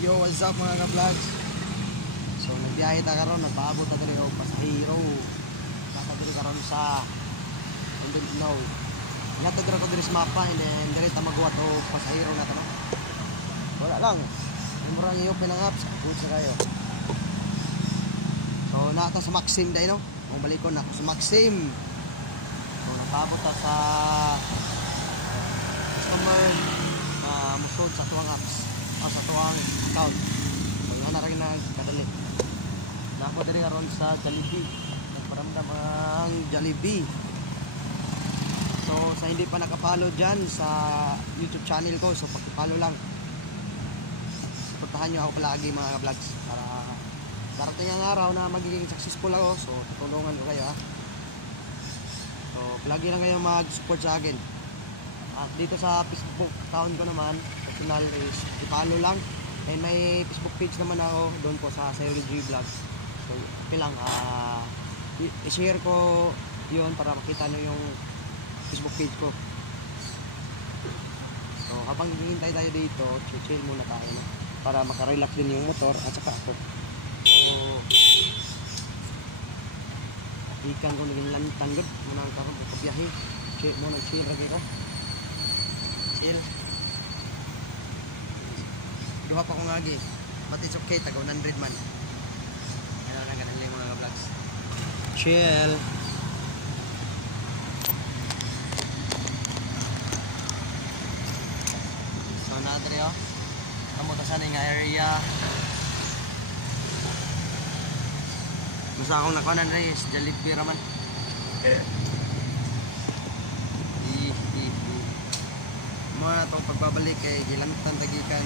Yo, what's up mga ka-vlogs? So, nagbiyahe ta karon, nagpaabot ta diri og pasahero. Nata diri karon sa Mindanao. Natag ra ko diri sa mapa and then diri ta magwat og pasahero na ta no. Wala lang. Murang i-open ang apps, good sa kayo. So, nata sa Maxim dai no. Kung balikon ako sa Maxim. So, nagpaabot ta sa customer na musod sa tuwang apps. Sa tuwang account. So, yun na rin nagkadalit. Na ako diri karon sa Jollibee. Nagparamdam ang Jollibee. So, sa hindi pa nakapollow dyan sa YouTube channel ko, so pag-follow lang. Suportahan nyo ako palagi mga vlogs para darating ang araw na magiging successful ako. So, tutulungan ko kayo ha. So, palagi lang kayo mag-support sa akin. At dito sa Facebook account ko naman, personal is i-follow lang. And may Facebook page naman ako doon po sa Sayuri G Vlogs. So, okay lang. I-share ko yun para makita nyo yung Facebook page ko. So, habang hihintay tayo dito, chill muna tayo. No? Para makarelax din yung motor at saka ako. So, ikan ko naging lantanggod. Muna ang karoon ko biyahe. Chill muna, chill lagi ka. Chill. Duha pa ko nga lagi. But it's okay, taga 100 man. Yan lang kanaling mga vlogs. Chill. So natin yun. Kamutasan yung area. Masa akong nakuha na is Jollibee raman. Mga itong pagbabalik kay Gilantan Tagikan